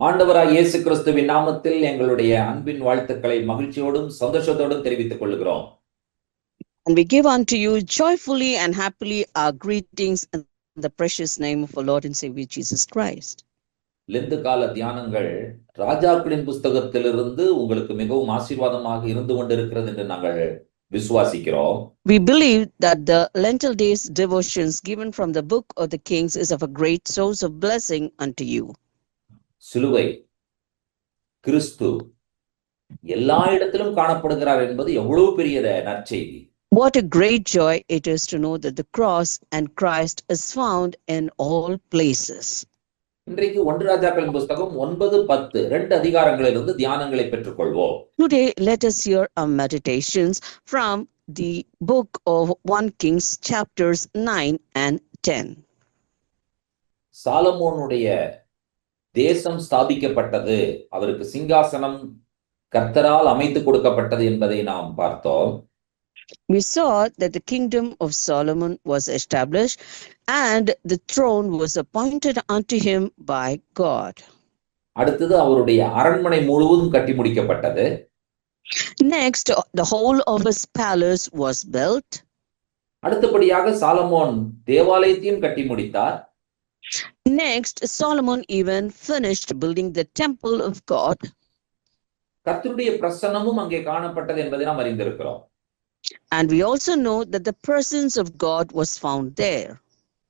ஆண்டவராய் இயேசு கிறிஸ்துவின் நாமத்தில் எங்களுடைய அன்பின் வாழ்த்துக்களை மகிழ்ச்சியோடும் சந்தோஷத்தோடும் தெரிவித்துக் கொள்கிறோம். And we give unto you joyfully and happily our greetings in the precious name of our Lord and Savior Jesus Christ. Lent கால தியானங்கள் ராஜாக்களின் புஸ்தகத்திலிருந்து உங்களுக்கு மிகவும் ஆசீர்வாதமாக இருந்து கொண்டிருக்கிறது என்று நாங்கள் விசுவாசிக்கிறோம். We believe that the Lenten days devotions given from the book of the Kings is of a great source of blessing unto you. சிலுவை கிறிஸ்து எல்லா இடத்திலும் காணப்படுகிறார் என்பது எவ்வளவு பெரிய நற்செய்தி. What a great joy it is to know that the cross and Christ is found in all places. இன்றைக்கு 1 ராஜாக்களின் புஸ்தகம் 9-10 2 அதிகாரங்களிலிருந்து தியானங்களை பெற்றுக்கொள்வோம். Today let us hear our meditations from the book of 1 Kings chapters 9 and 10. சாலமோனுடைய தேசம் ஸ்தாபிக்கப்பட்டது, அவருக்கு சிங்காசனம் கர்த்தரால் அமைத்து கொடுக்கப்பட்டது என்பதை நாம் பார்த்தோம். We saw that the kingdom of Solomon was established and the throne was appointed unto him by God. அடுத்தது அவருடைய அரண்மனை முழுவதும் கட்டி முடிக்கப்பட்டது. Next, the whole of his palace was built. அடுத்தபடியாக சாலமோன் தேவாலயத்தையும் கட்டி முடித்தார். Next, Solomon even finished building the temple of God. கர்த்தருடைய பிரசன்னமும் அங்கே காணப்பட்டது என்பதை நாம் அறிந்திருக்கிறோம். And we also know that the presence of God was found there.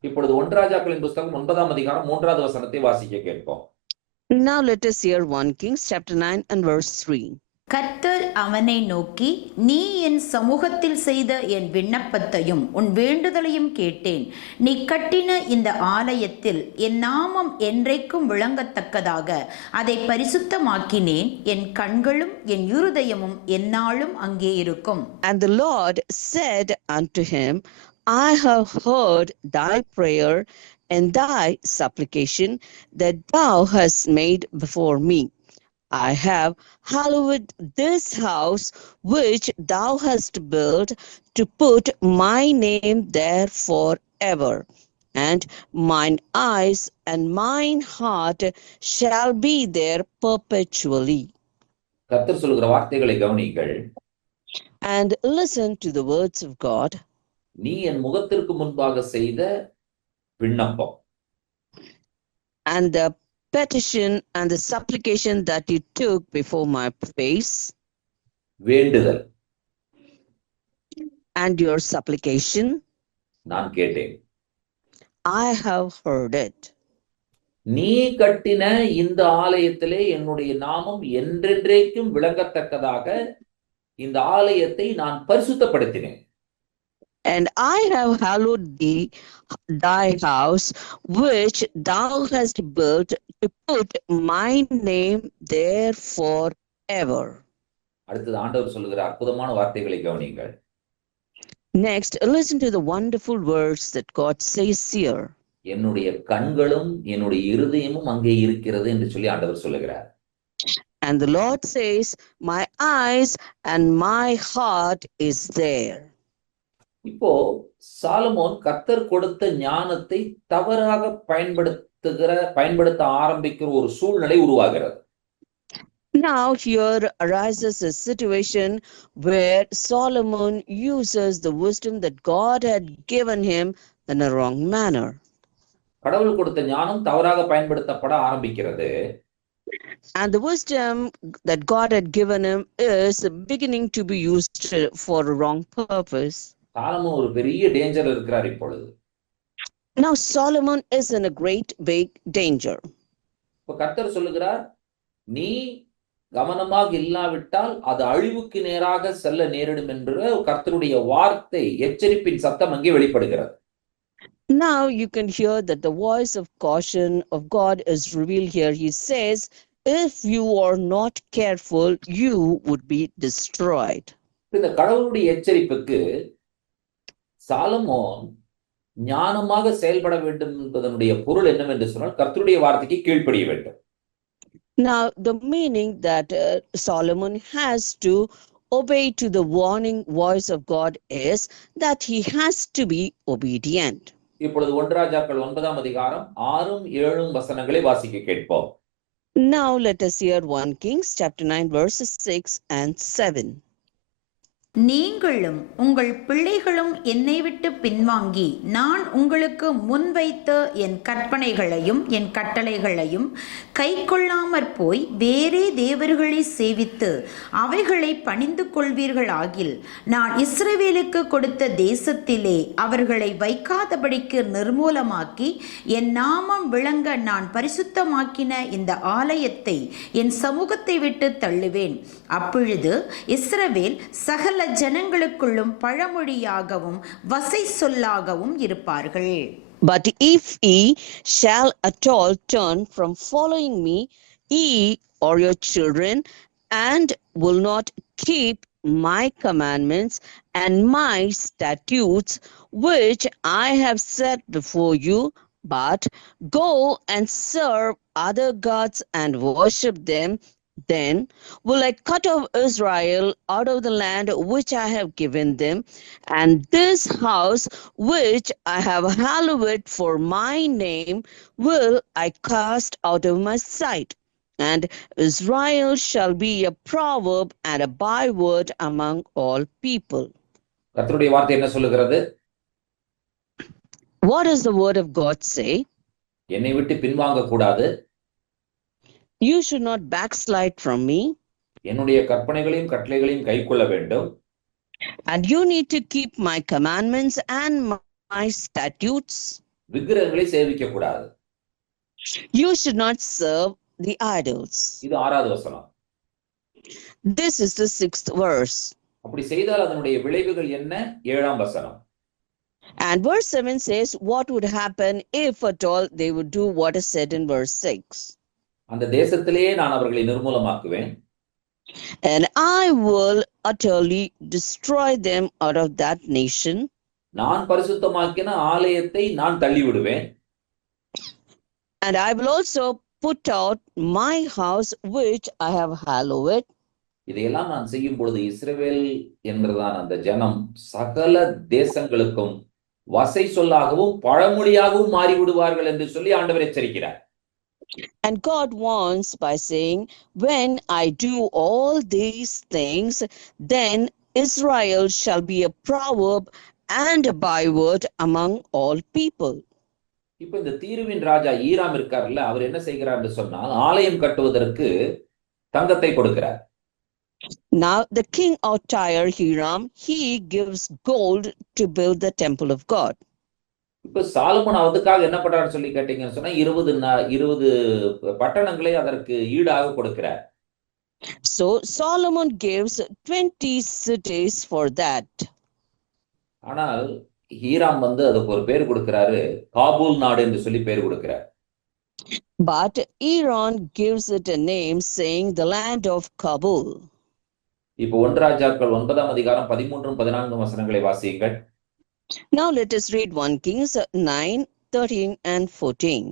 இப்பொழுது 1 ராஜாக்களின் புஸ்தகம் 9ஆம் அதிகாரம் 3வது வசனத்தை வாசிக்க கேட்போம். Now let us hear 1 Kings chapter 9 and verse 3. கர்த்தர் அவனை நோக்கி, நீ என் சமூகத்தில் செய்த என் விண்ணப்பத்தையும் உன் வேண்டுதலையும் கேட்டேன். நீ கட்டின இந்த ஆலயத்தில் என் நாமம் என்றைக்கும் விளங்கத்தக்கதாக அதை பரிசுத்தமாக்கினேன். என் கண்களும் என் இருதயமும் எந்நாளும் அங்கே இருக்கும். And the Lord said unto him, I have heard thy prayer and thy supplication that thou hast made before me. I have hallowed this house which thou hast built to put my name there forever, and mine eyes and mine heart shall be there perpetually. கர்த்தர் சொல்கிற வார்த்தைகளை கவனியுங்கள். And listen to the words of God. நீ என் முகத்திற்கு முன்பாக செய்த விண்ணப்பம். And the petition and the supplication that you took before my face. வேண்டுதல். And your supplication. நான் கேட்டேன். I have heard it. நீ கட்டின இந்த ஆலயத்திலே என்னுடைய நாமம் என்றென்றைக்கும் விளங்கத்தக்கதாக இந்த ஆலயத்தை நான் பரிசுத்தப்படுத்தினேன். And I have hallowed thee thy house which thou hast built to put my name there forever. அடுத்தது ஆண்டவர் சொல்லுகிற அற்புதமான வார்த்தைகளை கவனியுங்கள். Next, listen to the wonderful words that God says here. என்னுடைய கண்களும் என்னுடைய இருதயமும் அங்கே இருக்கிறது என்று சொல்லி ஆண்டவர் சொல்லுகிறார். And the Lord says, my eyes and my heart is there. இப்போ சாலமோன் கர்த்தர் கொடுத்த ஞானத்தை தவறாக பயன்படுத்த ஆரம்பிக்கிற ஒரு சூழ்நிலை உருவாகிறது. Now here arises a situation where Solomon uses the wisdom that God had given him in a wrong manner. கடவுள் கொடுத்த ஞானம் தவறாக பயன்படுத்தப்பட ஆரம்பிக்கிறது. And the wisdom that God had given him is beginning to be used for a wrong purpose. Solomon ஒரு பெரிய டேஞ்சர் இருக்கிறார் இப்பொழுது. Now Solomon is in a great big danger. இப்போ கர்த்தர் சொல்லுகிறார், நீ கவனமாக இல்லாவிட்டால் அது அழிவுக்கு நேராக செல்ல நேரிடும் என்று கர்த்தருடைய வார்த்தை எச்சரிப்பின் சத்தம் அங்கே வெளிப்படுகிறது. Now you can hear that the voice of caution of God is revealed here. He says, if you are not careful, you would be destroyed. இந்த கடவுளுடைய எச்சரிப்புக்கு சாலமோன் ஞானமாக செயல்பட வேண்டும் என்பதனுடைய பொருள் என்னவென்று சொன்னால் கர்த்தருடைய வார்த்தைக்கு கீழ்ப்படிய வேண்டும். Now the meaning that Solomon has to obey to the warning voice of God is that he has to be obedient. இப்பொழுது 1 ராஜாக்கள் 9ஆம் அதிகாரம் 6-7 வசனங்களை வாசிக்க கேட்போம். Now let us hear 1 Kings chapter 9 verses 6 and 7. நீங்களும் உங்கள் பிள்ளைகளும் என்னை விட்டு பின்வாங்கி நான் உங்களுக்கு முன்வைத்த என் கற்பனைகளையும் என் கட்டளைகளையும் கைக்கொள்ளாமற் போய் வேறே தேவர்களை சேவித்து அவைகளை பணிந்து கொள்வீர்களாகில் நான் இஸ்ரவேலுக்கு கொடுத்த தேசத்திலே அவர்களை வைக்காதபடிக்கு நிர்மூலமாக்கி என் நாமம் விளங்க நான் பரிசுத்தமாக்கின இந்த ஆலயத்தை என் சமூகத்தை விட்டு தள்ளுவேன். அப்பொழுது இஸ்ரவேல் சகல ஜனங்களுக்குள்ளும் பழமொழியாகவும் வசை சொல்லாகவும் இருப்பார்கள். But if ye shall at all turn from following me, ye or your children, and will not keep my commandments and my statutes, which I have set before you, but go and serve other gods and worship them, then will I cut off Israel out of the land which I have given them, and this house which I have hallowed for my name will I cast out of my sight. And Israel shall be a proverb and a byword among all people. கர்த்தருடைய வார்த்தை என்ன சொல்லுகிறது? What does the word of God say? என்னை விட்டு பின்வாங்க கூடாது. You should not backslide from me. என்னுடைய கற்பனைகளையும் கட்டளைகளையும் கைக்கொள்ள வேண்டும். And you need to keep my commandments and my statutes. விக்கிரகங்களை சேவிக்க கூடாது. You should not serve the idols. இது 6வது வசனம். This is the 6th verse. அப்படி செய்தால் அதனுடைய விளைவுகள் என்ன? 7ஆம் வசனம். And verse 7 says what would happen if at all they would do what is said in verse 6. அந்த தேசத்திலேயே நான் அவர்களை நிர்மூலமாக்குவேன். And I will utterly destroy them out of that nation. நான் பரிசுத்தமாக்கின ஆலயத்தை நான் தள்ளிவிடுவேன். And I will also put out my house which I have hallowed. இதையெல்லாம் நான் செய்யும் பொழுது இஸ்ரவேல் என்கிறதான அந்த ஜனம் சகல தேசங்களுக்கும் வசை சொல்லாகவும் பழமொழியாகவும் மாறிவிடுவார்கள் என்று சொல்லி ஆண்டவர் எச்சரிக்கிறார். And God warns by saying, when I do all these things, then Israel shall be a proverb and a byword among all people. இப்ப இந்த தீருவின் ராஜா ஈராம் இருக்கார்ல, அவர் என்ன செய்கிறார் என்று சொன்னால் ஆலயம் கட்டுவதற்கு தங்கத்தை கொடுக்கிறார். Now the king of Tyre, Hiram, he gives gold to build the temple of God. இப்ப சாலமோன் அதுக்காக என்ன பண்றாரு சொல்லி கேட்டீங்கன்னு சொன்னா 20 பட்டணங்களை அதற்கு ஈடாக கொடுக்கிறார். So Solomon gives 20 cities for that. ஆனால் ஹீராம் அதுக்கு ஒரு பேர் கொடுக்கிறாரு, காபூல் நாடு என்று சொல்லி பேர் கொடுக்கிறார். But Hiram gives it a name saying the land of Kabul. இப்போ 1 ராஜாக்கள் 9ஆம் அதிகாரம் 13 14 வசனங்களை வாசியுங்கள். Now let us read 1 Kings 9, 13 and 14.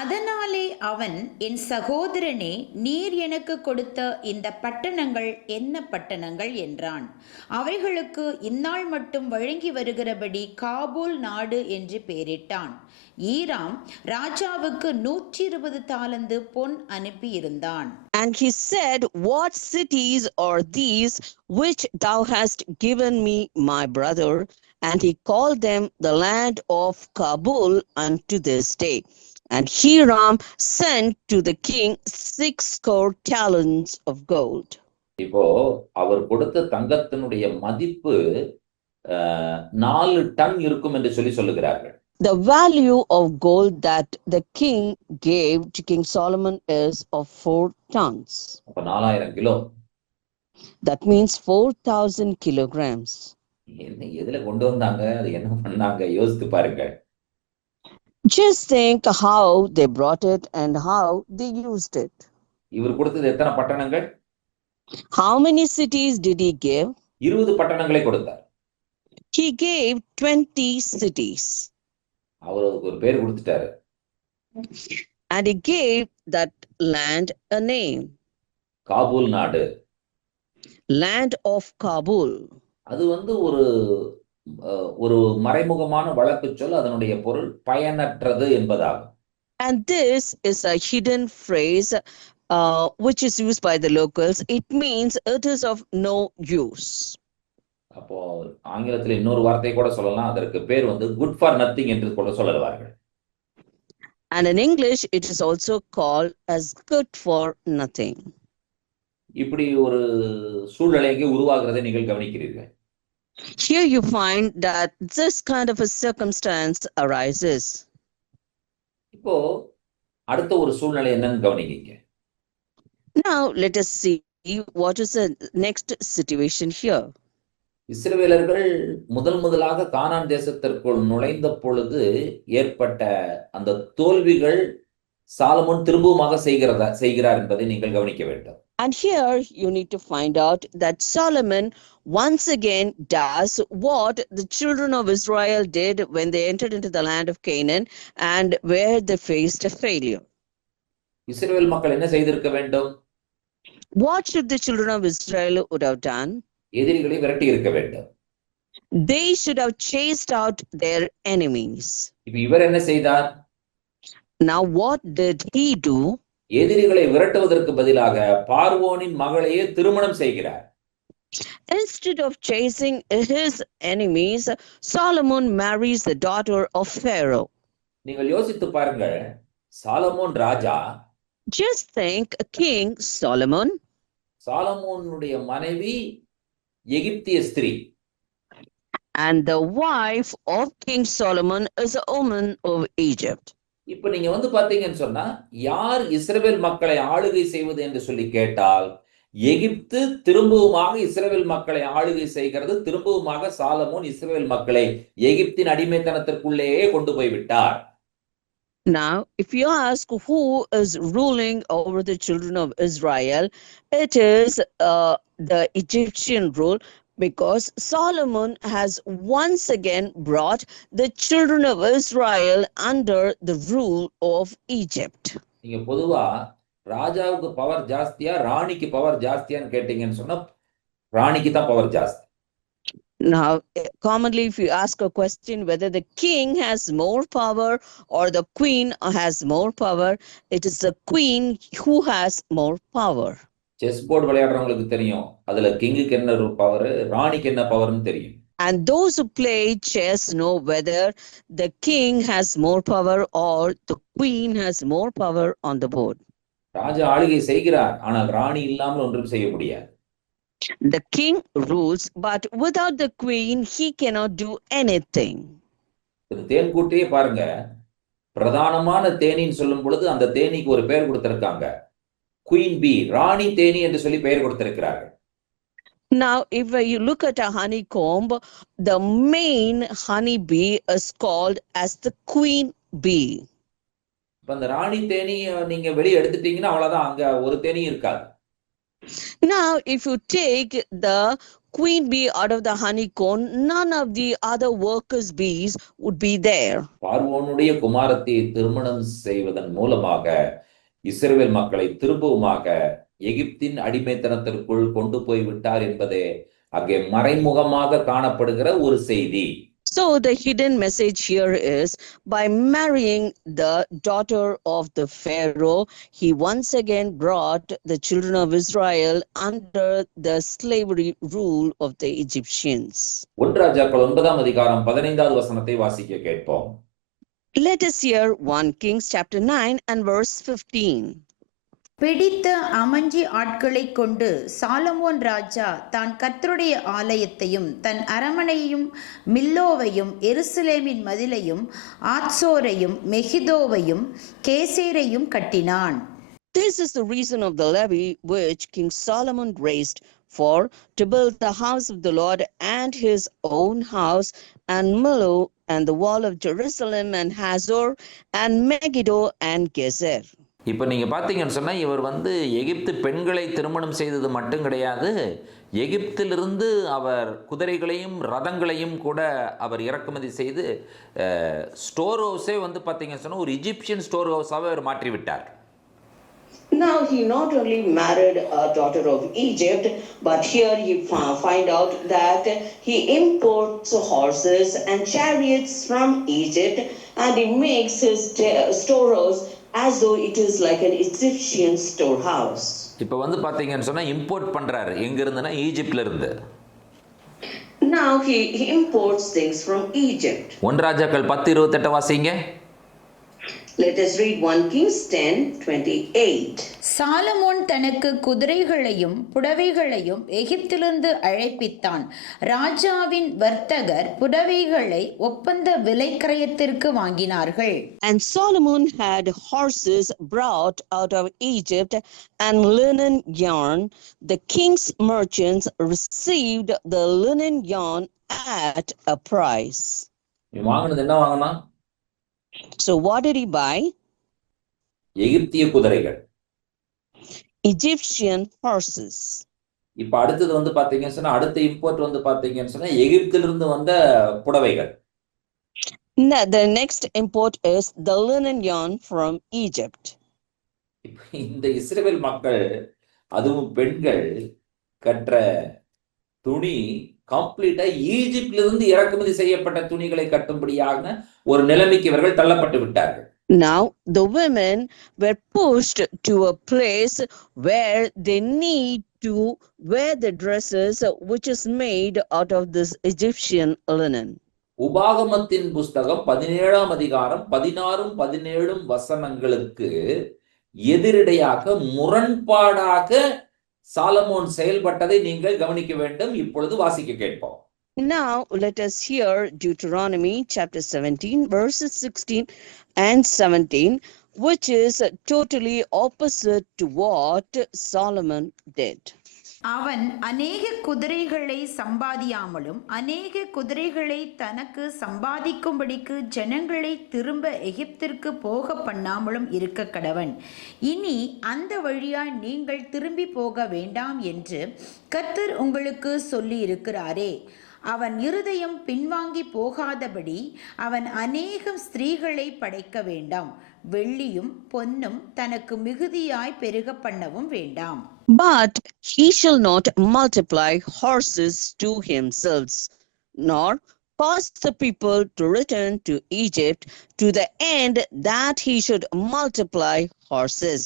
அதனாலே அவன், என் சகோதரனே, நீர் எனக்கு கொடுத்த இந்த பட்டணங்கள் என்ன பட்டணங்கள் என்றான். அவைகளுக்கு இந்நாள் மட்டும் வழங்கி வருகிறபடி காபூல் நாடு என்று பெயரிட்டான். ஈராம் ராஜாவுக்கு 120 தாலந்து பொன் அனுப்பியிருந்தான். And he said, what cities are these which thou hast given me, my brother? And he called them the land of Kabul unto this day. And Hiram sent to the king 60 talents of gold. இப்போ அவர் கொடுத்த தங்கத்தினுடைய மதிப்பு 4 டன் இருக்கும் என்று சொல்லுகிறார்கள். The value of gold that the king gave to King Solomon is of 4 tons. அப்ப 4000 kilo. That means 4,000 kilograms. எதுல கொண்டு வந்தாங்க, அது என்ன பண்ணாங்க, யோசித்து பாருங்க. Just think how they brought it and how they used it. இவர் கொடுத்தது எத்தனை பட்டணங்கள்? How many cities did he give? 20 பட்டணங்களை கொடுத்தார். He gave 20 cities. அவர் அதுக்கு ஒரு பேர் கொடுத்துட்டாரு. And he gave that land a name. Kabul நாடு. Land of Kabul. அது ஒரு மறைமுகமான வழக்கு சொல். அதனுடைய பொருள் பயனற்றது என்பதாகும். And this is a hidden phrase which is used by the locals, it means it is of no use. அப்போ ஆங்கிலத்தில் இன்னொரு வார்த்தை கூட சொல்லலாம். அதற்கு பேர் வந்து குட் ஃபார் நத்திங் என்று கூட சொல்லுவார்கள். And in English, it is also called as good for nothing. இப்படி ஒரு சூழ்நிலை இங்கே உருவாகிறதை நீங்கள் கவனிக்கிறீர்கள். Here you find that this kind of a circumstance arises. இப்போ அடுத்த ஒரு சூழ்நிலை என்னன்னு கவனிங்க. Now let us see what is the next situation here. இஸ்ரவேலர்கள் முதலாக கானான் தேசத்திற்குள் நுழைந்த பொழுது ஏற்பட்ட அந்த தோல்விகள் சாலமோன் திரும்பவுமாக செய்கிறார் என்பதை நீங்கள் கவனிக்க வேண்டும். And here you need to find out that Solomon once again does what the children of Israel did when they entered into the land of Canaan and where they faced a failure. இஸ்ரவேல் மக்கள் என்ன செய்திருக்க வேண்டும்? What should the children of Israel would have done? எதிரிகளை விரட்டி இருக்க வேண்டும். They should have chased out their enemies. இப்ப இவர் என்ன செய்தார்? Now what did he do? எதிரிகளை விரட்டுவதற்கு பதிலாக பார்வோனின் மகளையே திருமணம் செய்கிறார். Instead of chasing his enemies, Solomon marries the daughter of Pharaoh. நீங்கள் யோசித்து பாருங்கள், சாலமோன் ராஜா. Just think, King Solomon. சாலமோனுடைய மனைவி எகிப்திய ஸ்திரீ. And the wife of King Solomon is a woman of Egypt. இப்ப நீங்க வந்து பாத்தீங்கன்னு சொன்னா, யார் இஸ்ரவேல் மக்களை ஆளுகை செய்வது என்று சொல்லி கேட்டால், எகிப்து திரும்பவுமாக இஸ்ரவேல் மக்களை ஆளுகை செய்கிறது. திரும்பவுமாக சாலமோன் இஸ்ரவேல் மக்களை எகிப்தின் அடிமைத்தனத்திற்குள்ளேயே கொண்டு போய் விட்டார். Now, if you ask who is ruling over the children of Israel, it is the Egyptian rule, because Solomon has once again brought the children of Israel under the rule of Egypt. நீங்க பொதுவா ராஜாவுக்கு பவர் ஜாஸ்தியா ராணிக்கு பவர் ஜாஸ்தியான்னு கேட்டீங்கன்னு சொன்னா ராணிக்கு தான் பவர் ஜாஸ்தி. Now, commonly, if you ask a question whether the king has more power or the queen has more power, it is the queen who has more power. Chess board விளையாடுறவங்களுக்கு தெரியும் அதுல கிங்குக்கு என்ன ஒரு பவர், ராணிக்கு என்ன பவர்னு தெரியும். And those who play chess know whether the king has more power or the queen has more power on the board. ராஜா ஆளுகை செய்கிறார், ஆனால் ராணி இல்லாமல் ஒன்றும் செய்ய முடியாது. The king rules, but without the queen, he cannot do anything. தேன் கூட்டியே பாருங்க, பிரதானமான தேனின்னு சொல்லும் பொழுது அந்த தேனிக்கு ஒரு பெயர் கொடுத்திருக்காங்க, குயின் பி, ராணி தேனி என்று சொல்லி பெயர் கொடுத்திருக்கிறார்கள். Now, if you look at a honeycomb, the main honey bee is called as the queen bee. இப்ப அந்த ராணி தேனி நீங்க வெளியே எடுத்துட்டீங்கன்னா அவ்வளவுதான், அங்க ஒரு தேனி இருக்காது. Now, if you take the queen bee out of the honeycomb, none of the other workers' bees would be there. பார்வோனுடைய குமாரத்தை திருமணம் செய்வதன் மூலமாக இஸ்ரவேல் மக்களை திரும்பவுமாக எகிப்தின் அடிமைத்தனத்திற்குள் கொண்டு போய் விட்டார் என்பதே அங்கே மறைமுகமாக காணப்படுகிற ஒரு செய்தி. So the hidden message here is, by marrying the daughter of the Pharaoh, he once again brought the children of Israel under the slavery rule of the Egyptians. 1 ராஜாக்கள் 9ஆம் அதிகாரம் 15வது வசனத்தை வாசிக்க கேட்போம். Let us hear 1 Kings chapter 9 and verse 15. பிடித்த அமஞ்சி ஆட்களை கொண்டு சாலமோன் ராஜா தான் கர்த்தருடைய ஆலயத்தையும் தன் அரமனையும் மில்லோவையும் எருசலேமின் மதிலையும் ஆத்சோரையும் மெகிதோவையும் கேசேரையும் கட்டினான். This is the reason of the levy which King Solomon raised for to build the house of the Lord and his own house, and Millo, and the wall of Jerusalem, and Hazor, and Megiddo, and Gezer. இப்போ நீங்க பார்த்தீங்கன்னு சொன்னா, இவர் வந்து எகிப்து பெண்களை திருமணம் செய்தது மட்டும் கிடையாது, எகிப்திலிருந்து அவர் குதிரைகளையும் ரதங்களையும் கூட அவர் இறக்குமதி செய்து ஸ்டோர் ஹவுஸே வந்து பார்த்தீங்கன்னு சொன்னா ஒரு இஜிப்சியன் ஸ்டோர் ஹவுஸாகவே அவர் மாற்றி விட்டார். Now he not only married a daughter of Egypt, but here he find out that he imports horses and chariots from Egypt, and he makes his storehouse as though it is like an Egyptian storehouse. இப்போ வந்து பார்த்தீங்கன்னு சொன்னால் இம்போர்ட் பண்ணுறாரு எங்கேருந்துன்னா ஈஜிப்ட்ல இருந்து. Now he imports things from Egypt. 1 ராஜாக்கள் 10:28 வாசிங்க. Let us read 1 Kings 10:28. சாலமோன் தனக்கு குதிரைகளையும் புடவைகளையும் எகிப்திலிருந்து அழைப்பித்தான். ராஜாவின் வர்த்தகர் புடவைகளை ஒப்பந்த விலைக்கிரயத்திற்கு வாங்கினார்கள். And Solomon had horses brought out of Egypt and linen yarn. The king's merchants received the linen yarn at a price. நீ வாங்கினது என்ன வாங்கினா? So what did he buy? எகிப்திய குதிரைகள், Egyptian horses. இப்போ அடுத்தது வந்து பார்த்தீங்கன்னு சொன்னா அடுத்த இம்போர்ட் வந்து பார்த்தீங்கன்னு சொன்னா எகிப்திலிருந்து வந்த புடவைகள். The next import is the linen yarn from Egypt. இப்போ இந்த இஸ்ரவேல் மக்கள் அதுவும் பெண்கள் கற்ற துணி கம்ப்ளீட்டா ஈஜிப்ட்ல இருந்து இறக்குமதி செய்யப்பட்ட துணிகளை கட்டும்படியாக ஒரு நிலைமைக்கு இவர்கள் தள்ளப்பட்டு விட்டார்கள். Now the women were pushed to a place where they need to wear the dresses which is made out of this Egyptian linen. உபாகமத்தின் புஸ்தகம் 17ஆம் அதிகாரம் 16 17 வசனங்களுக்கு எதிரடையாக முரண்பாடாக சாலமோன் செயல்பட்டதை நீங்கள் கவனிக்க வேண்டும். இப்பொழுது வாசிக்க கேட்போம். Now let us hear Deuteronomy chapter 17 verses 16 and 17, which is totally opposite to what Solomon did. அவன் அநேக குதிரைகளை சம்பாதியாமலும் அநேக குதிரைகளை தனக்கு சம்பாதிக்கும்படிக்கு ஜனங்களை திரும்ப எகிப்திற்கு போக பண்ணாமலும் இருக்க கடவன். இனி அந்த வழியாய் நீங்கள் திரும்பி போக வேண்டாம் என்று கர்த்தர் உங்களுக்கு சொல்லி இருக்கிறாரே. அவன் இருதயம் பின்வாங்கி போகாதபடி அவன் அநேகம் ஸ்திரீகளை படைக்க வேண்டாம். வெள்ளியும் பொன்னும் தனக்கு மிகுதியாய் பெருக பண்ணவும் வேண்டாம். But he shall not multiply horses to himself, nor cause the people to return to Egypt to the end that he should multiply horses.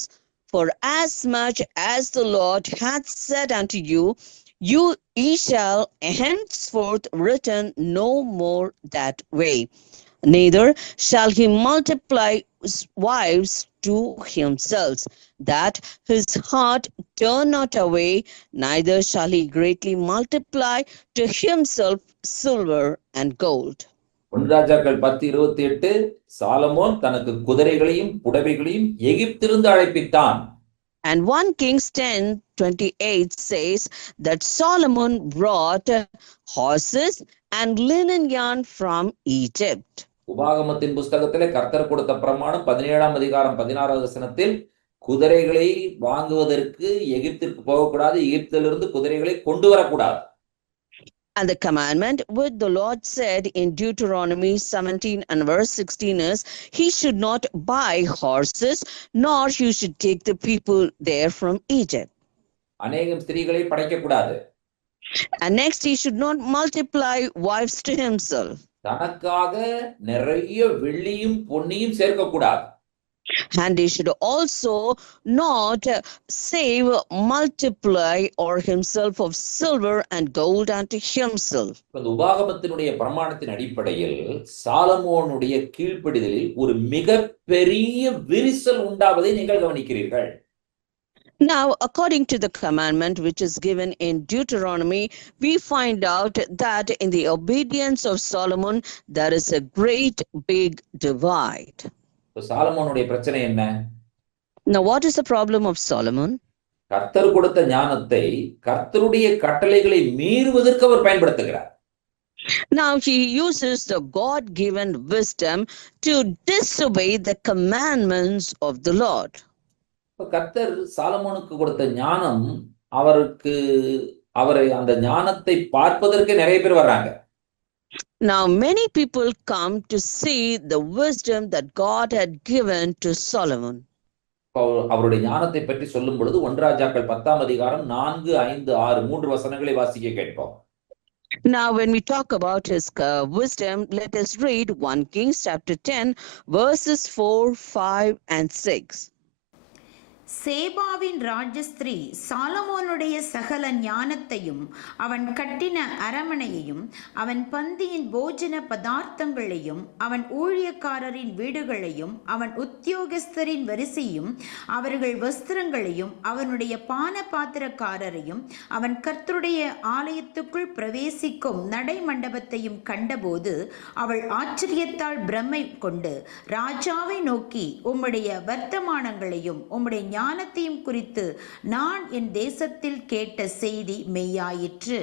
For as much as the Lord hath said unto you, ye shall henceforth return no more that way. Neither shall he multiply wives to himself, that his heart turn not away, neither shall he greatly multiply to himself silver and gold. 1 ராஜாக்கள் 10:28 சாலமோன் தனக்கு குதிரைகளையும் புடவைகளையும் எகிப்திலிருந்து அழைப்பித்தான். And 1 Kings 10:28 says that Solomon brought horses and linen yarn from Egypt. உபாகமத்தின் புஸ்தகத்திலே கர்த்தர் கொடுத்த பிரமாணம் 17ஆம் அதிகாரம் 16வது வசனத்தில் குதிரைகளை வாங்குவதற்கு எகிப்திற்கு போகக்கூடாது, எகிப்திலிருந்து குதிரைகளை கொண்டு வரக்கூடாது. And the commandment which the Lord said in Deuteronomy 17 and verse 16 is, he should not buy horses, nor he should take the people there from Egypt. அநேகம் ஸ்திரீகளை படைக்கக்கூடாது. And next, he should not multiply wives to himself. தனக்காக நிறைய வெள்ளியும் பொன்னியும் சேர்க்கக்கூடாது. And he should also not save, multiply or himself of silver and gold unto himself. இந்த உபாகமத்தினுடைய பிரமாணத்தின் அடிப்படையில் சாலமோனுடைய கீழ்ப்படிதலில் ஒரு மிகப்பெரிய விரிசல் உண்டாவதை நீங்கள் கவனிக்கிறீர்கள். Now, according to the commandment which is given in Deuteronomy, we find out that in the obedience of Solomon, there is a great big divide. சாலமோனுடைய பிரச்சனை என்ன? Now, what is the problem of Solomon? கர்த்தர் கொடுத்த ஞானத்தை கர்த்தருடைய கட்டளைகளை மீறுவதற்கு அவர் பயன்படுத்துகிறார். Now he uses the God-given wisdom to disobey the commandments of the Lord. கர்த்தர் சாலமோனுக்கு கொடுத்த ஞானம் அவரை அந்த ஞானத்தை பார்ப்பதற்கு நிறைய பேர் வர்றாங்க. Now many people come to see the wisdom that God had given to Solomon. அவருடைய ஞானத்தை பற்றி சொல்லும் பொழுது 1 ராஜாக்கள் 10ஆம் அதிகாரம் 4, 5, 6 3 வசனங்களை வாசிக்க கேட்போம். Now, when we talk about his wisdom, let us read 1 Kings chapter 10, verses 4, 5, and 6. சேபாவின் ராஜஸ்திரீ சாலமோனுடைய சகல ஞானத்தையும் அவன் கட்டின அரமனையையும் அவன் பந்தியின் போஜன பதார்த்தங்களையும் அவன் ஊழியக்காரரின் வீடுகளையும் அவன் உத்தியோகஸ்தரின் வரிசையும் அவர்கள் வஸ்திரங்களையும் அவனுடைய பான பாத்திரக்காரரையும் அவன் கர்த்தருடைய ஆலயத்துக்குள் பிரவேசிக்கும் நடை மண்டபத்தையும் கண்டபோது அவள் ஆச்சரியத்தால் பிரமை கொண்டு ராஜாவை நோக்கி உம்முடைய வர்த்தமானங்களையும் உம்முடைய ஞானத்தையும் குறித்து நான் என் தேசத்தில் கேட்ட செய்தி மெய்யாயிற்று.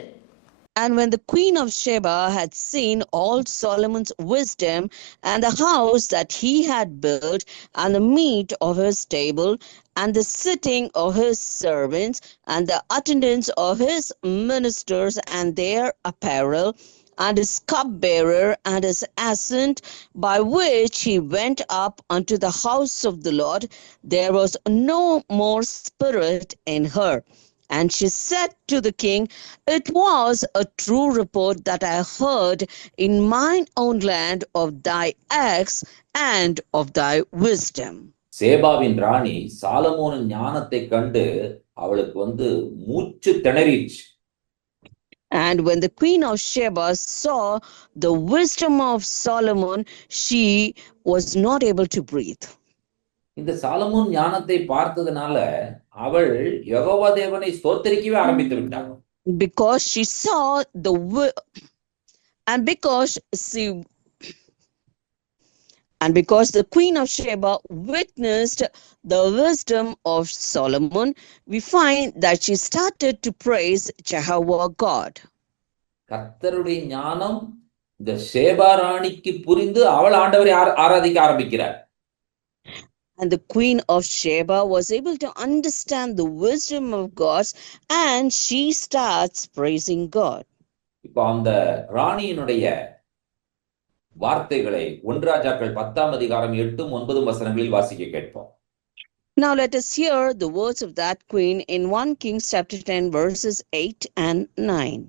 And when the queen of Sheba had seen all Solomon's wisdom and the house that he had built and the meat of his table and the sitting of his servants and the attendance of his ministers and their apparel and his cupbearer and his ascent by which he went up unto the house of the Lord, there was no more spirit in her. And she said to the king, it was a true report that I heard in mine own land of thy acts and of thy wisdom. சேபாவின் ராணி சாலமோனின் ஞானத்தை கண்டு அவளுக்கு மூச்சு திணறிச்சு. And when the queen of Sheba saw the wisdom of Solomon, she was not able to breathe. இந்த சாலமோன் ஞானத்தை பார்த்ததுனால அவள் யெகோவா தேவனை ஸ்தோத்திரிக்கவே ஆரம்பித்து விட்டாள். Because she saw because the queen of Sheba witnessed the wisdom of Solomon, we find that she started to praise Jehovah God. கர்த்தருடைய ஞானம் இந்த சேபா ராணிக்கு புரிந்து அவள் ஆண்டவரை ஆராதிக்க ஆரம்பிக்கிறாள். And the queen of Sheba was able to understand the wisdom of God, and she starts praising God. இப்போ அந்த ராணியினுடைய வார்த்தைகளை 1 ராஜாக்கள் 10ஆம் அதிகாரம் 8 9 வசனங்களில் வாசிக்க கேட்போம். Now let us hear the words of that queen in 1 Kings chapter 10 verses 8 and 9.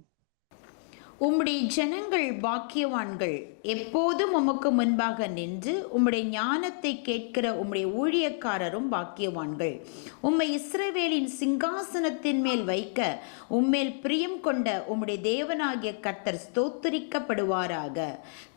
உம்முடைய ஜனங்கள் பாக்கியவான்கள், எப்போதும் உமக்கு முன்பாக நின்று உம்முடைய ஞானத்தை கேட்கிற உம்முடைய ஊழியக்காரரும் பாக்கியவான்கள். உம்மை இஸ்ரவேலின் சிங்காசனத்தின் மேல் வைக்க உம்மேல் பிரியம் கொண்ட உம்முடைய தேவனாகிய கர்த்தர் ஸ்தோத்திரிக்கப்படுவாராக.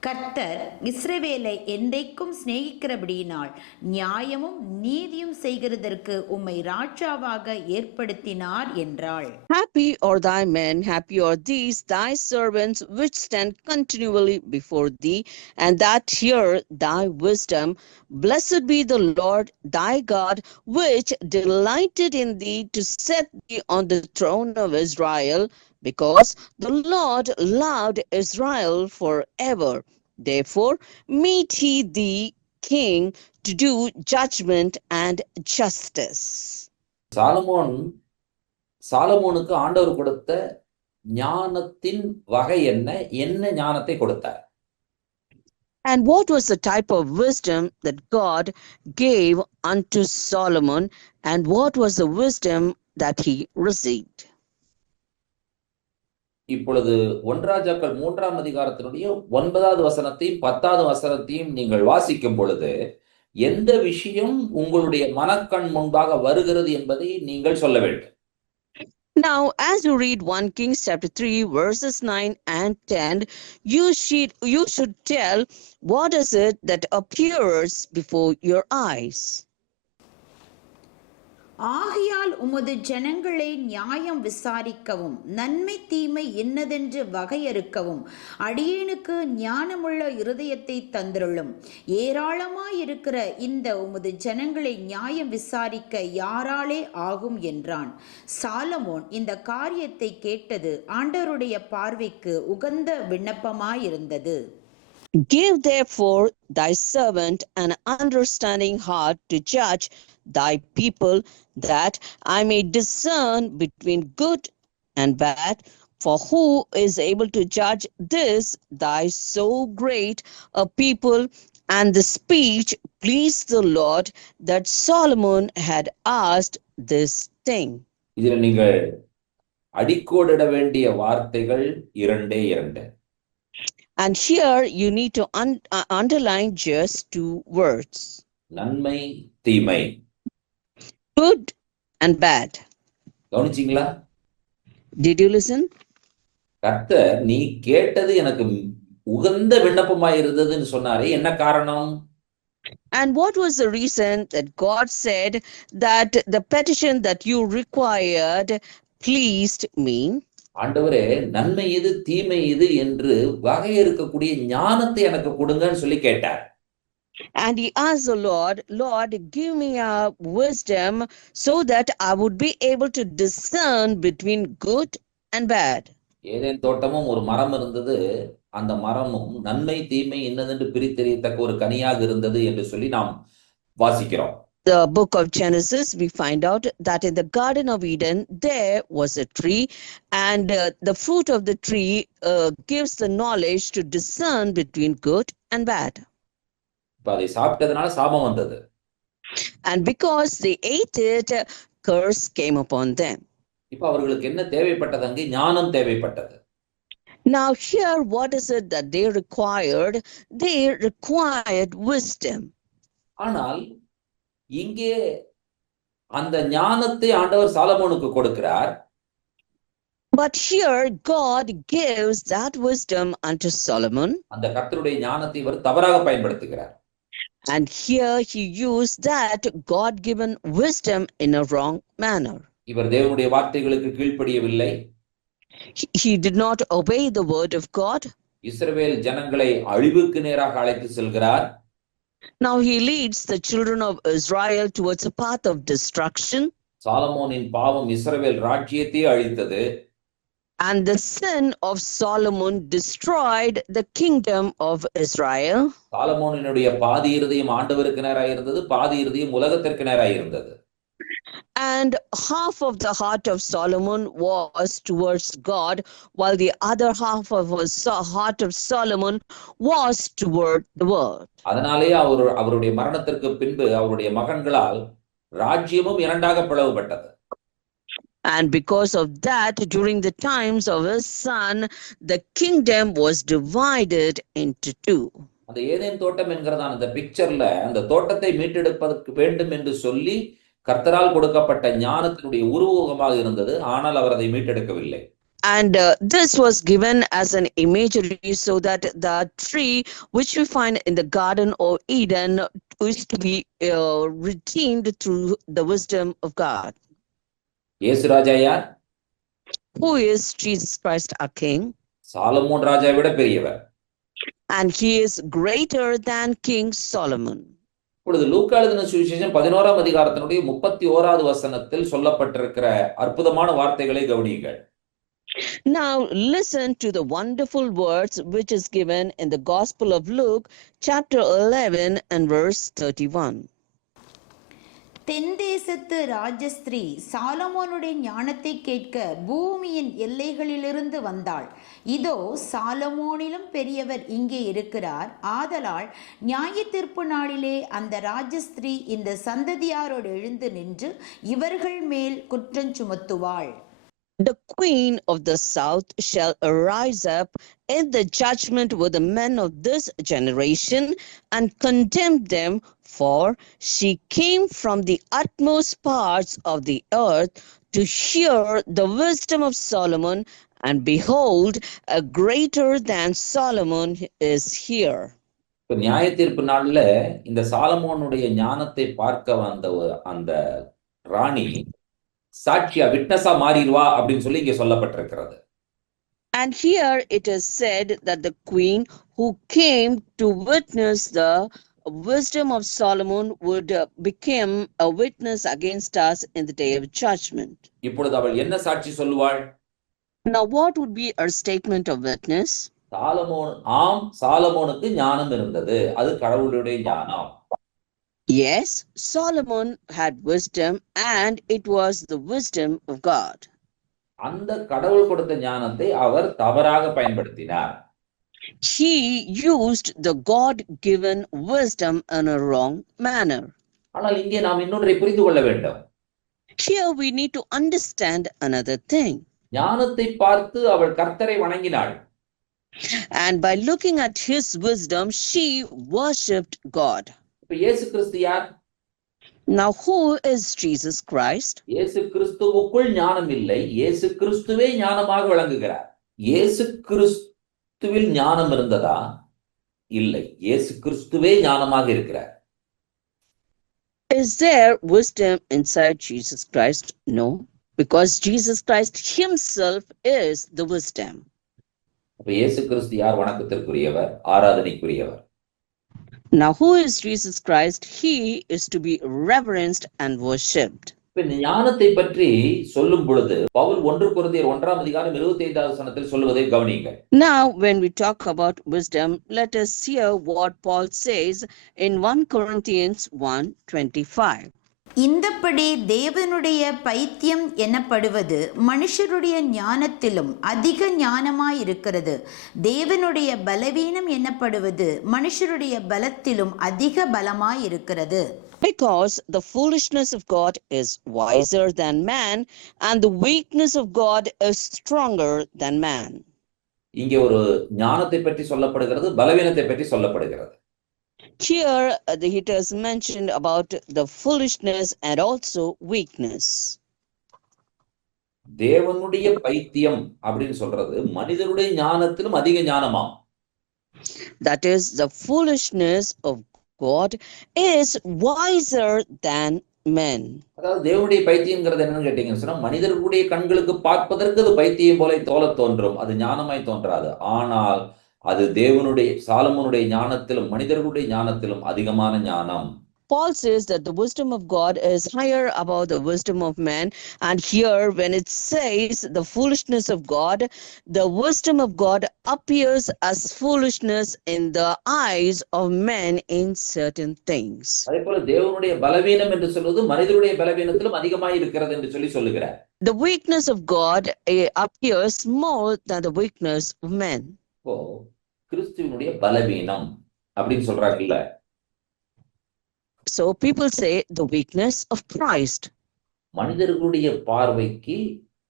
கர்த்தர் இஸ்ரவேலை என்றைக்கும் சிநேகிக்கிறபடியினால் நியாயமும் நீதியும் செய்கிறதற்கு உம்மை ராஜாவாக ஏற்படுத்தினார் என்றாள். Happy are thy men, happy are these thy servants which stand continually before thee, and that hear thy wisdom. Blessed be the Lord thy God, which delighted in thee to set thee on the throne of Israel, because the Lord loved Israel forever. Therefore made he thee king to do judgment and justice. சாலமோனுக்கு ஆண்டவர் கொடுத்த ஞானத்தின் வகை என்ன ஞானத்தை கொடுத்தார்? And what was the type of wisdom that God gave unto Solomon, and what was the wisdom that he received? இப்பொழுது 1 ராஜாக்கள் 3ஆம் அதிகாரத்தினுடைய 9வது வசனத்தையும் 10வது வசனத்தையும் நீங்கள் வாசிக்கும் பொழுது எந்த விஷயம் உங்களுடைய மனக்கண் முன்பாக வருகிறது என்பதை நீங்கள் சொல்ல வேண்டும். Now, as you read 1 Kings chapter 3 verses 9 and 10, you should tell what is it that appears before your eyes. ஆகையால் உமது ஜனங்களை நியாயம் விசாரிக்கவும் நன்மை தீமை என்னதென்று வகையறுக்கவும் அடியேனுக்கு ஞானமுள்ள இருதயத்தை தந்திருளும். ஏராளமாயிருக்கிற இந்த உமது ஜனங்களை நியாயம் விசாரிக்க யாராலே ஆகும் என்றான். சாலமோன் இந்த காரியத்தை கேட்டது ஆண்டவருடைய பார்வைக்கு உகந்த விண்ணப்பமாயிருந்தது. Give therefore thy servant an understanding heart to judge thy people, that I may discern between good and bad. For who is able to judge this thy so great a people? And the speech pleased the Lord, that Solomon had asked this thing. இதில் நீங்கள் அடிக்கோடிட வேண்டிய வார்த்தைகள் இரண்டே இரண்டு. And here you need to underline just two words: நன்மை தீமை. good and bad. கவனிச்சீங்களா? Did you listen? கர்த்தர் நீ கேட்டது எனக்கு உகந்த விண்ணப்பமாய் இருந்ததுன்னு சொன்னாரே, என்ன காரணம்? And what was the reason that God said that the petition that you required pleased me? ஆண்டவரே, நன்மை இது தீமை இது என்று வகையறுக்கக்கூடிய ஞானத்தை எனக்கு கொடுங்கன்னு சொல்லி கேட்டார். And he asked the Lord, Lord, give me a wisdom so that I would be able to discern between good and bad. Eden தோட்டமும் ஒரு மரம் இருந்தது, அந்த மரமும் நன்மை தீமை என்னதென்று பிரித்தெறியத்தக்க ஒரு கனியாக இருந்தது என்று சொல்லி நாம் வாசிக்கிறோம். The book of Genesis, we find out that in the Garden of Eden, there was a tree, and the fruit of the tree gives the knowledge to discern between good and bad. இப்ப அதை சாப்பிட்டதுனால சாபம் வந்தது. And because they ate it, curse came upon them. இப்ப அவர்களுக்கு என்ன தேவைப்பட்டது? அங்கே ஞானம் தேவைப்பட்டது. Now here, what is it that they required? They required wisdom. ஆனால் இங்கே அந்த ஞானத்தை ஆண்டவர் சாலமோனுக்கு கொடுக்கிறார். But here God gives that wisdom unto Solomon. அந்த கர்த்தருடைய ஞானத்தை இவர் தவறாக பயன்படுத்துகிறார். And here he used that God-given wisdom in a wrong manner. இவர் தேவனுடைய வார்த்தைகளுக்கு கீழ்ப்படியவில்லை. He did not obey the word of God. இஸ்ரவேல் ஜனங்களை அழிவுக்கு நேராக அழைத்து செல்கிறார். Now he leads the children of Israel towards a path of destruction. சாலமோனின் பாவம் இஸ்ரவேல் ராஜ்யத்தையே அழித்தது. And the sin of Solomon destroyed the kingdom of Israel. சாலமோனினுடைய பாதி இருதயம் ஆண்டவருக்கு நேராக இருந்தது, பாதி இருதயம் உலகத்திற்கு நேராக இருந்தது. And half of the heart of Solomon was towards God, while the other half of the heart of Solomon was toward the world. அதனாலேயே அவருடைய மரணத்திற்கு பின்பு அவருடைய மகன்களால் ராஜ்யமும் இரண்டாக பிளவுபட்டது. And because of that, during the times of his son, the kingdom was divided into two. அந்த ஏதேன் தோட்டம் என்கிறதான அந்த பிக்சர்ல அந்த தோட்டத்தை மீட்டெடுப்பதற்கு வேண்டும் என்று சொல்லி கர்த்தரால் கொடுக்கப்பட்ட ஞானத்தினுடைய உருவகமாக இருந்தது. ஆனால் அவர் அதை மீட்டெடுக்கவில்லை. And this was given as an imagery so that the tree which we find in the Garden of Eden is to be redeemed through the wisdom of God. இயேசு ராஜா யார்? Who is Jesus Christ our King? Solomon ராஜாவை விட பெரியவர். And he is greater than King Solomon. இப்பொழுது லூக்கா எழுதின சுவிசேஷம் 11ஆம் அதிகாரத்தினுடைய 31வது வசனத்தில் சொல்லப்பட்டிருக்கிற அற்புதமான வார்த்தைகளை கவனியுங்கள். Now listen to the wonderful words which is given in the Gospel of Luke, chapter 11 and verse 31. தென்தேசத்து ராஜஸ்திரீ சாலமோனுடைய ஞானத்தை கேட்க பூமியின் எல்லைகளிலிருந்து வந்தாள். இதோ சாலமோனிலும் பெரியவர் இங்கே இருக்கிறார். ஆதலால் நியாய தீர்ப்பு நாளிலே அந்த ராஜஸ்திரீ இந்த சந்ததியாரோடு எழுந்து நின்று இவர்கள் மேல் குற்றம் சுமத்துவாள். The queen of the south shall arise up in the judgment with the men of this generation and condemn them, for she came from the utmost parts of the earth to hear the wisdom of Solomon, and behold, a greater than Solomon is here. இப்ப நியாய தீர்ப்பு நாள்ல இந்த சாலமோனுடைய ஞானத்தை பார்க்க வந்த அந்த ராணி சாட்சியா விட்னஸா மாறிடுவா அப்படின்னு சொல்லி இங்க சொல்லப்பட்டிருக்கிறது. And here it is said that the queen who came to witness the wisdom of Solomon would become a witness against us in the day of judgment. இப்பொழுது அவள் என்ன சாட்சி சொல்லுவாள்? Now what would be her statement of witness? சாலமோனுக்கு ஞானம் இருந்தது, அது கடவுளுடைய ஞானம். Yes, Solomon had wisdom, and it was the wisdom of God. அந்த கடவுள் கொடுத்த ஞானத்தை அவர் தவறாக பயன்படுத்தினார். He used the God-given wisdom in a wrong manner. ஆனால் இங்கே நாம் இன்னொன்றை புரிந்து கொள்ள வேண்டும். Here we need to understand another thing. ஞானத்தை பார்த்து அவள் கர்த்தரை வணங்கினாள். And by looking at his wisdom, she worshipped God. இப்ப இயேசு கிறிஸ்து யார்? Now, who is Jesus Christ? இயேசு கிறிஸ்துவுக்குள் ஞானம் இல்லை, இயேசு கிறிஸ்துவே ஞானமாக விளங்குகிறார். இயேசு கிறிஸ்துவில் ஞானம் இருந்ததா? இல்லை, இயேசு கிறிஸ்துவே ஞானமாக இருக்கிறார். Is there wisdom inside Jesus Christ? No, because Jesus Christ himself is the wisdom. அப்ப இயேசு கிறிஸ்து யார்? வணக்கத்திற்குரியவர், ஆராதனைக்குரியவர். Now, who is Jesus Christ? He is to be reverenced and worshipped. இந்த ஞானத்தை பற்றி சொல்லும் பொழுது பவுல் 1 கொரிந்தியர் 1ஆம் அதிகாரம் 25வது வசனத்தில் சொல்வதை கவனியுங்கள். Now, when we talk about wisdom, let us hear what Paul says in 1 Corinthians 1:25. இந்தப்படி தேவனுடைய பைத்தியம் எனப்படுவது மனுஷருடைய ஞானத்திலும் அதிக ஞானமாயிருக்கிறது, தேவனுடைய பலவீனம் எனப்படுவது மனுஷருடைய பலத்திலும் அதிக பலமாயிருக்கிறது. Because the foolishness of God is wiser than man, and the weakness of God is stronger than man. இங்கே ஒரு ஞானத்தை பற்றி சொல்லப்படுகிறது, பலவீனத்தை பற்றி சொல்லப்படுகிறது. Here, it is mentioned about the foolishness and also weakness. தேவனுடைய பைத்தியம் அப்படின்னு சொல்றது மனிதனுடைய ஞானத்திலும் அதிக ஞானமாம். That is, the foolishness of God is wiser than men. அதாவது தேவனுடைய பைத்தியம்ங்கிறது என்னன்னு கேட்டீங்கன்னு சொன்னா, மனிதர்களுடைய கண்களுக்கு பார்ப்பதற்கு அது பைத்தியம் போல தோன்றும், அது ஞானமாய் தோன்றாது. ஆனால் அது தேவனுடைய சாலமோனுடைய ஞானத்திலும் மனிதர்களுடைய ஞானத்திலும் அதிகமான ஞானம். Paul says that the wisdom of God is higher above the wisdom of man. And here, when it says the foolishness of God, the wisdom of God appears as foolishness in the eyes of men in certain things. அதே போல தேவனுடைய பலவீனம் என்று சொல்வது மனிதருடைய பலவீனத்திலும் அதிகமாய் இருக்கிறது என்று சொல்லுகிறார். The weakness of God appears more than the weakness of men. இப்போ கிறிஸ்துவினுடைய பலவீனம் அப்படின்னு சொல்றாங்கல்ல. So people say the weakness of Christ. மனிதர்களுடைய பார்வைக்கு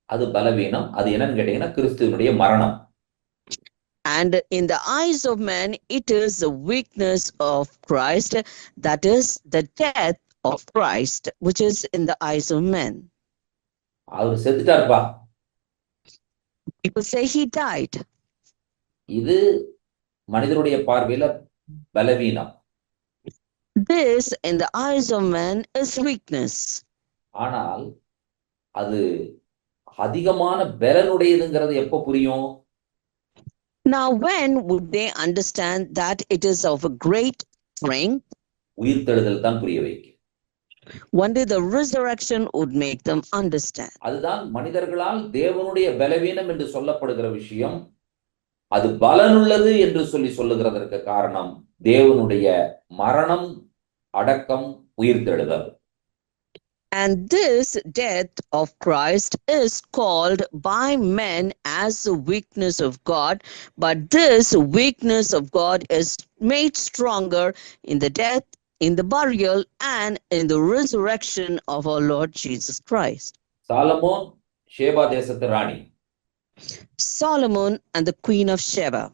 அது பலவீனம். அது என்னன்னு கேட்டீங்கன்னா கிறிஸ்துவினுடைய மரணம். And in the eyes of men, it is the weakness of Christ, that is the death of Christ, which is in the eyes of men. அவர் செத்துட்டார்ப்பா. People say he died. இது மனிதருடைய பார்வையில பலவீனம். This in the eyes of men is weakness. ஆனால் அது அதிகமான பலனுடையதுங்கிறது எப்ப புரியும்? Now, when would they understand that it is of a great strength? உயிர்த்தெழுதல் தான் புரிய வைக்கும். One day the resurrection would make them understand. அதுதான் மனிதர்களால் தேவனுடைய பலவீனம் என்று சொல்லப்படுகிற விஷயம் அது பலனுள்ளது என்று சொல்லுகிறதற்கு காரணம் தேவனுடைய மரணம், அடக்கம், உயிர்த்தெழுதல். And this death of Christ is called by men as the weakness of God, but this weakness of God is made stronger in the death, in the burial, and in the resurrection of our Lord Jesus Christ. Solomon Sheba தேசத்து ராணி. Solomon and the Queen of Sheba.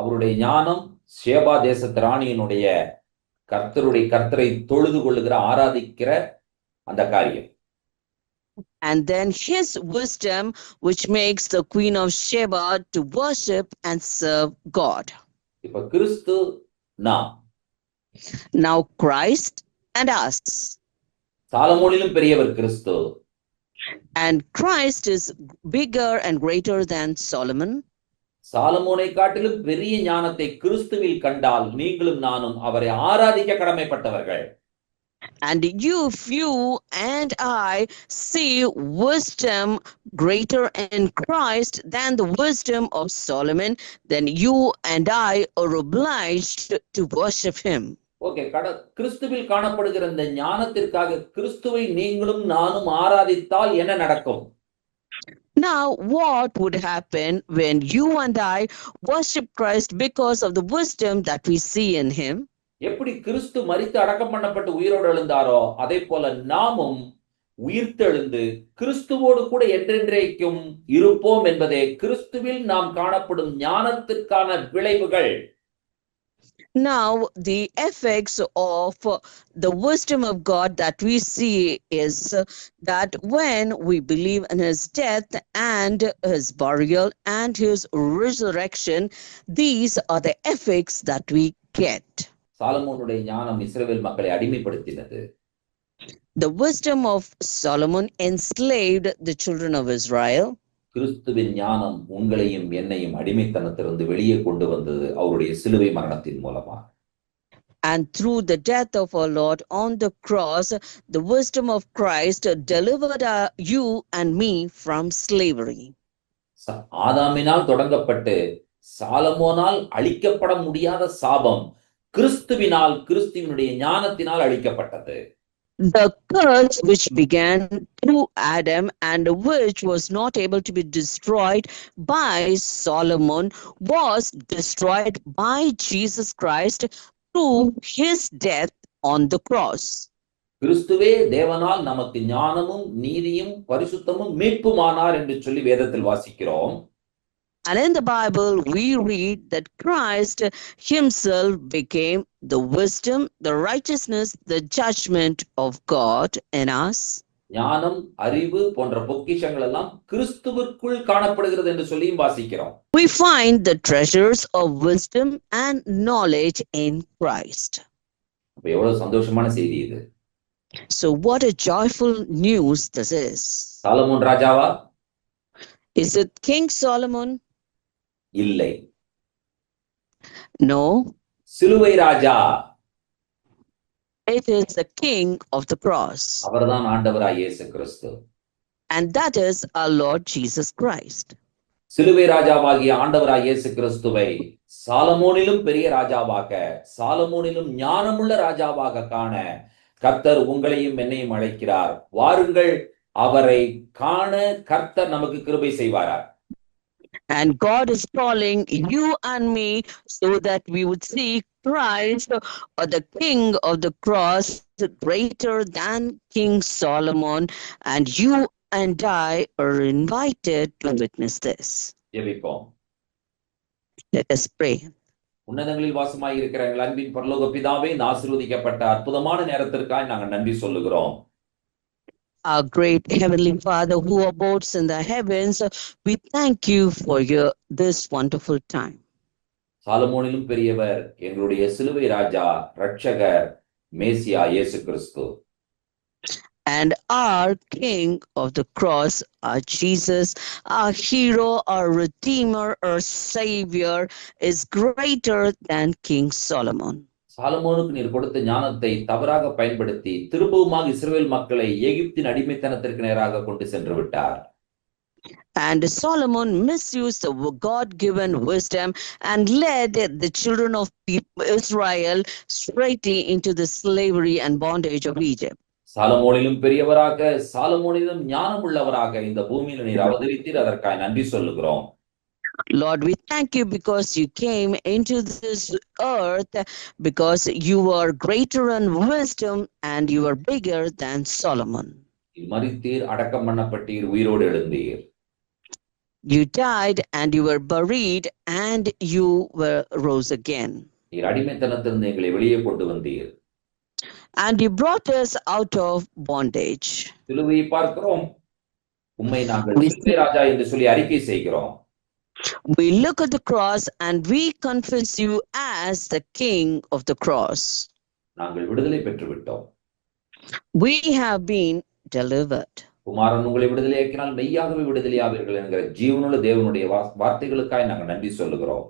அவருடைய ஞானம் ஷேபா தேசத்து ராணியினுடைய கர்த்தரை தொழுது கொள்ளுகிற ஆராதிக்கிற அந்த காரியம். And then his wisdom, which makes the Queen of Sheba to worship and serve God. இப்ப கிறிஸ்து நாம். Now Christ and us. சாலமோனிலும் பெரியவர் கிறிஸ்து. And Christ is bigger and greater than Solomon. சாலமோனை காட்டிலும் பெரிய ஞானத்தை கிறிஸ்துவில் கண்டால் நீங்களும் நானும் அவரை ஆராதிக்க கடமைப்பட்டவர்கள். And if you and I see wisdom greater in Christ than the wisdom of Solomon, then you and I are obliged to worship him. Okay, கிறிஸ்துவில் காணப்படுகிற இந்த ஞானத்திற்காக கிறிஸ்துவை நீங்களும் நானும் ஆராதித்தால் என்ன நடக்கும்? Now, what would happen when you and I worship Christ because of the wisdom that we see in him? எப்படி கிறிஸ்து மரித்து அடக்கம் பண்ணப்பட்டு உயிரோடு எழுந்தாரோ அதே போல நாமும் உயிர்த்தெழுந்து கிறிஸ்துவோடு கூட என்றென்றைக்கும் இருப்போம் என்பதே கிறிஸ்துவில் நாம் காணப்படும் ஞானத்திற்கான விளைவுகள். Now, the effects of the wisdom of God that we see is that when we believe in his death and his burial and his resurrection, these are the effects that we get. சாலமோனுடைய ஞானம் இஸ்ரவேல் மக்களை அடிமைப்படுத்தினது. The wisdom of Solomon enslaved the children of Israel. கிறிஸ்துவின் ஞானம் உங்களையும் என்னையும் அடிமைத்தனத்திலிருந்து வெளியே கொண்டு வந்தது அவருடைய சிலுவை மரணத்தின் மூலமா. And through the death of our Lord on the cross, the wisdom of Christ delivered you and me from slavery. ஆதாமினால் தொடங்கப்பட்டு சாலமோனால் அழிக்கப்பட முடியாத சாபம் கிறிஸ்துவினால் கிறிஸ்துவினுடைய ஞானத்தினால் அழிக்கப்பட்டது. The curse which began through Adam and which was not able to be destroyed by Solomon was destroyed by Jesus Christ through his death on the cross. கிறிஸ்துவே தேவனால் நமக்கு ஞானமும் நீதியும் பரிசுத்தமும் மீட்புமானார் என்று சொல்லி வேதத்தில் வாசிக்கிறோம். And in the Bible, we read that Christ himself became the wisdom, the righteousness, the judgment of God in us. ஞானம், அறிவு போன்ற பொக்கிஷங்கள் எல்லாம் கிறிஸ்துவிற்குள் காணப்படுகிறது என்று சொல்லியும் வாசிக்கிறோம். We find the treasures of wisdom and knowledge in Christ. அப்ப எவ்வளவு சந்தோஷமான செய்தி இது. So what a joyful news this is. Solomon ராஜாவா? Is it King Solomon? இல்லை. No. சிலுவை ராஜா. It is the King of the cross. அவர்தான் ஆண்டவராய் இயேசு கிறிஸ்து. And that is our Lord Jesus Christ. சிலுவை ராஜாவாகிய ஆண்டவராய் இயேசு கிறிஸ்துவை சாலமோனிலும் பெரிய ராஜாவாக, சாலமோனிலும் ஞானமுள்ள ராஜாவாக காண கர்த்தர் உங்களையும் என்னையும் அழைக்கிறார். வாருங்கள், அவரை காண கர்த்தர் நமக்கு கிருபை செய்வாரார். And God is calling you and me so that we would see Christ, or the King of the cross, greater than King Solomon, and you and I are invited to witness this. ஜெபிப்போம். Let us pray. உன்னதங்களில் வாசமாய் இருக்கிற எங்கள் அன்பின் பரலோக பிதாவே, இந்த ஆசீர்வதிக்கப்பட்ட அற்புதமான நேரத்திற்காக நாங்கள் நன்றி சொல்லுகிறோம். Our great Heavenly Father who abodes in the heavens, we thank you for this wonderful time. சாலமோனிலும் பெரியவர் எங்களுடைய சிலுவை ராஜா, ரட்சகர், மேசியா இயேசு கிறிஸ்து. And our King of the cross, our Jesus, our hero, our Redeemer, our Savior, is greater than King Solomon. சாலமோனுக்கு நீர் கொடுத்த ஞானத்தை தவறாக பயன்படுத்தி திரும்பவுமாக இஸ்ரவேல் மக்களை எகிப்தின் அடிமைத்தனத்திற்கு நேராக கொண்டு சென்று விட்டார். And Solomon misused the God-given wisdom and led the children of Israel straightly into the slavery and bondage of Egypt. சாலமோனிலும் பெரியவராக, சாலமோனிலும் ஞானம் உள்ளவராக இந்த பூமியில் நீர் அவதரித்தீர். அதற்காக நன்றி சொல்லுகிறோம். Lord, we thank you because you came into this earth, because you are greater in wisdom and you are bigger than Solomon. மரித்தீர், அடக்கம் பண்ணப்பட்டீர், உயிரோடு எழுந்தீர். You died and you were buried and you were rose again. நீர் அடிமைத்தனத்திலிருந்து எங்களை வெளியே கொண்டு வந்தீர். And you brought us out of bondage. சிலுவையை பார்க்கிறோம். உம்மை நாங்கள் சிலுவை ராஜா என்று சொல்லி அறிக்கை செய்கிறோம். We look at the cross and we confess you as the King of the cross. நாங்கள் விடுதலை பெற்று விட்டோம். We have been delivered. குமாரன் உங்களை விடுதலையாக்கினால் மெய்யாகவே விடுதலையாவீர்கள் என்கிற ஜீவனுள்ள தேவனுடைய வார்த்தைகளுக்காக நாங்கள் நன்றி சொல்லுகிறோம்.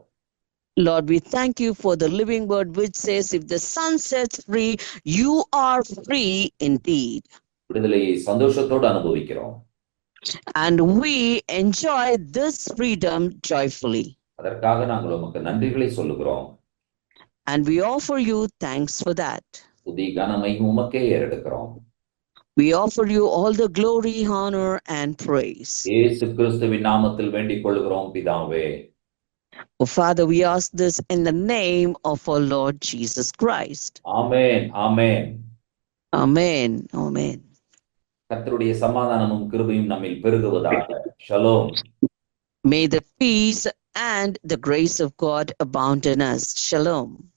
Lord, we thank you for the living word which says, if the Son sets free, you are free indeed. விடுதலையை சந்தோஷத்தோடு அனுபவிக்கிறோம். And we enjoy this freedom joyfully. அதற்காக நாங்கள் உமக்கு நன்றிகளை சொல்லுகிறோம். And we offer you thanks for that. துதி கனமை உமக்கே ஏறெடுக்கிறோம். We offer you all the glory, honor and praise. இயேசு கிறிஸ்துவின் நாமத்தில் வேண்டிக் கொள்கிறோம் பிதாவே. Oh, Father, we ask this in the name of our Lord Jesus Christ. Amen. Amen. Amen. Amen. கர்த்தருடைய சமாதானமும் கிருபையும் நம்மில் பெருகுவதாக. Shalom. May the peace and the grace of God abound in us. Shalom.